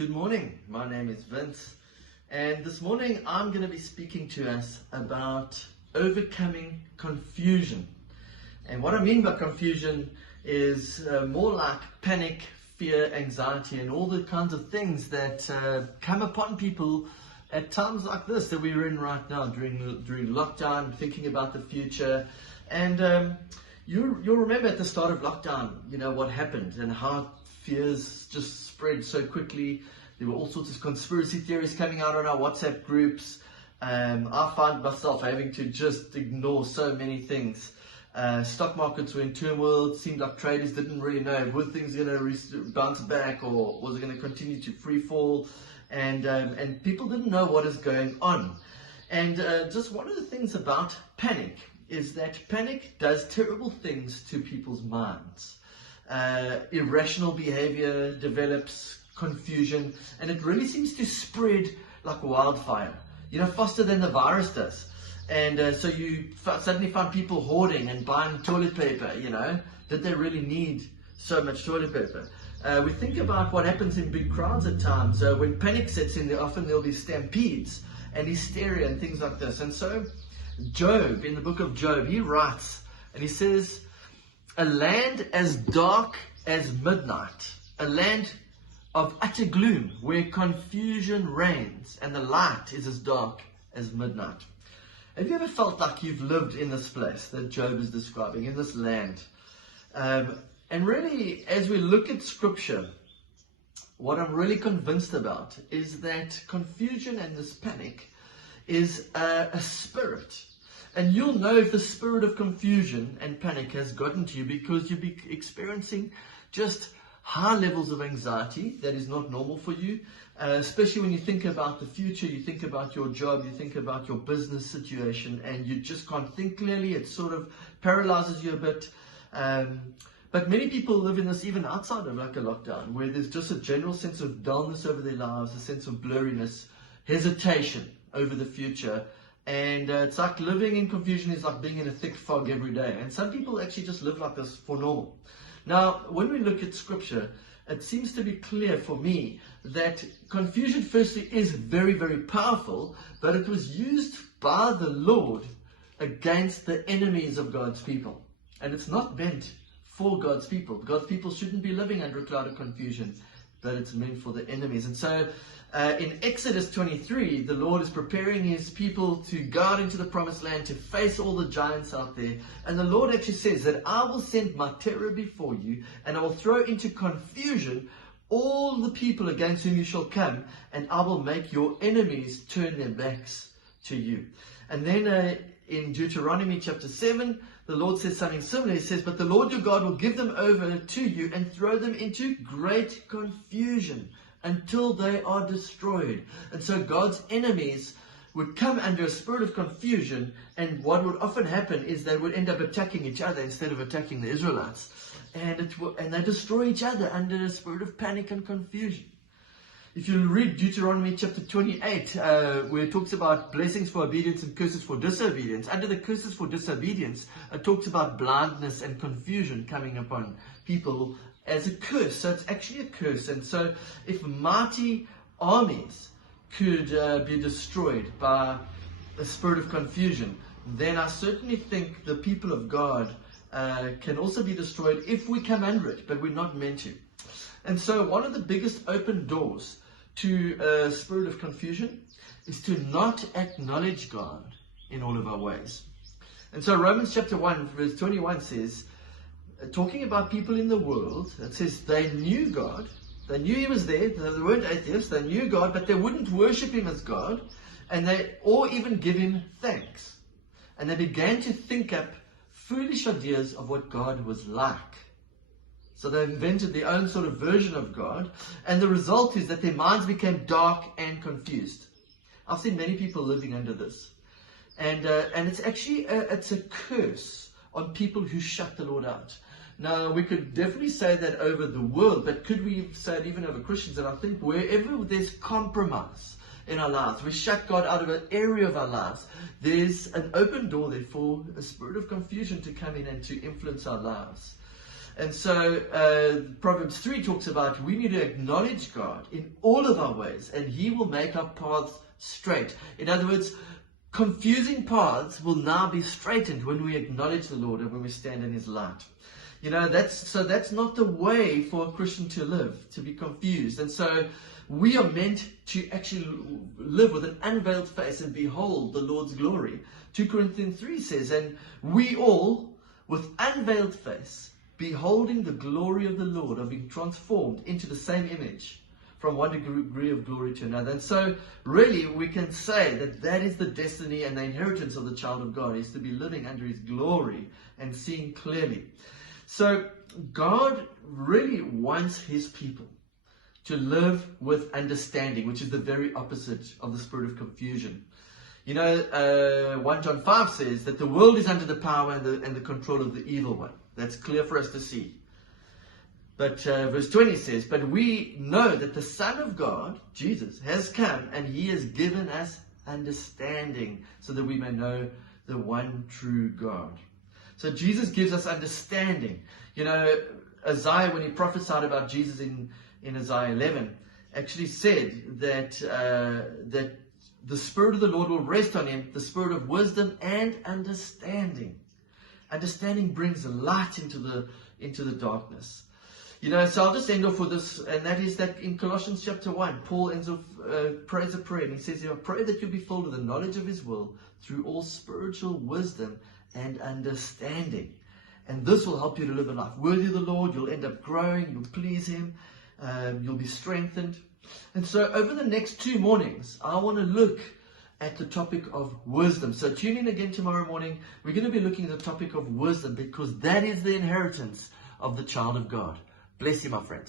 Good morning, my name is Vince, and this morning I'm going to be speaking to us about overcoming confusion. And what I mean by confusion is more like panic, fear, anxiety, and all the kinds of things that come upon people at times like this that we're in right now during lockdown, thinking about the future. And you'll remember at the start of lockdown, what happened and how fears just spread so quickly. There were all sorts of conspiracy theories coming out on our WhatsApp groups. I found myself having to just ignore so many things. Stock markets were in turmoil. It seemed like traders didn't really know, were things going to bounce back or was it going to continue to free fall? And people didn't know what is going on. And just one of the things about panic is that panic does terrible things to people's minds. Irrational behavior develops, confusion, and it really seems to spread like wildfire, faster than the virus does. And so you suddenly find people hoarding and buying toilet paper. Did they really need so much toilet paper? We think about what happens in big crowds at times. When panic sets in, often there'll be stampedes and hysteria and things like this. And so Job, in the book of Job, he writes and he says, "A land as dark as midnight, a land of utter gloom where confusion reigns and the light is as dark as midnight." Have you ever felt like you've lived in this place that Job is describing, in this land? And really, as we look at Scripture, what I'm really convinced about is that confusion and this panic is a spirit. And you'll know if the spirit of confusion and panic has gotten to you because you'll be experiencing just high levels of anxiety that is not normal for you, especially when you think about the future, you think about your job, you think about your business situation, and you just can't think clearly. It sort of paralyzes you a bit. But many people live in this even outside of like a lockdown, where there's just a general sense of dullness over their lives, a sense of blurriness, hesitation over the future. And it's like living in confusion is like being in a thick fog every day. And some people actually just live like this for normal. Now, when we look at Scripture, it seems to be clear for me that confusion firstly is very, very powerful, but it was used by the Lord against the enemies of God's people. And it's not meant for God's people. God's people shouldn't be living under a cloud of confusion, but it's meant for the enemies. And so in Exodus 23, the Lord is preparing his people to go out into the promised land, to face all the giants out there. And the Lord actually says that I will send my terror before you, and I will throw into confusion all the people against whom you shall come, and I will make your enemies turn their backs to you. And then in Deuteronomy chapter 7, the Lord says something similar. He says, "But the Lord your God will give them over to you and throw them into great confusion until they are destroyed." And so God's enemies would come under a spirit of confusion, and what would often happen is they would end up attacking each other instead of attacking the Israelites. And they destroy each other under a spirit of panic and confusion. If you read Deuteronomy chapter 28, where it talks about blessings for obedience and curses for disobedience, under the curses for disobedience, it talks about blindness and confusion coming upon people as a curse. So it's actually a curse. And so if mighty armies could be destroyed by a spirit of confusion, then I certainly think the people of God can also be destroyed if we come under it, but we're not meant to. And so one of the biggest open doors to a spirit of confusion is to not acknowledge God in all of our ways. And so Romans chapter 1 verse 21 says, talking about people in the world, it says they knew God, they knew he was there, they weren't atheists, they knew God, but they wouldn't worship him as God, or even give him thanks. And they began to think up foolish ideas of what God was like. So they invented their own sort of version of God, and the result is that their minds became dark and confused. I've seen many people living under this. And it's actually it's a curse on people who shut the Lord out. Now, we could definitely say that over the world, but could we say it even over Christians? And I think wherever there's compromise in our lives, we shut God out of an area of our lives, there's an open door there for a spirit of confusion to come in and to influence our lives. And so Proverbs 3 talks about we need to acknowledge God in all of our ways, and He will make our paths straight. In other words, confusing paths will now be straightened when we acknowledge the Lord and when we stand in His light. That's not the way for a Christian to live, to be confused. And so we are meant to actually live with an unveiled face and behold the Lord's glory. 2 Corinthians 3 says, and we all, with unveiled face, beholding the glory of the Lord, are being transformed into the same image from one degree of glory to another. And so really we can say that that is the destiny and the inheritance of the child of God, is to be living under His glory and seeing clearly. So God really wants His people to live with understanding, which is the very opposite of the spirit of confusion. 1 John 5 says that the world is under the power and the control of the evil one. That's clear for us to see. But verse 20 says, but we know that the Son of God, Jesus, has come and He has given us understanding so that we may know the one true God. So Jesus gives us understanding. Isaiah, when he prophesied about Jesus in Isaiah 11, actually said that the Spirit of the Lord will rest on Him, the Spirit of wisdom and understanding. Understanding brings light into the darkness. So I'll just end off with this, and that is that in Colossians chapter 1, Paul ends off, prays a prayer, and he says, pray that you'll be filled with the knowledge of His will through all spiritual wisdom and understanding. And this will help you to live a life worthy of the Lord. You'll end up growing, you'll please Him, you'll be strengthened. And so over the next 2 mornings, I want to look at the topic of wisdom. So tune in again tomorrow morning. We're going to be looking at the topic of wisdom, because that is the inheritance of the child of God. Bless you, my friends.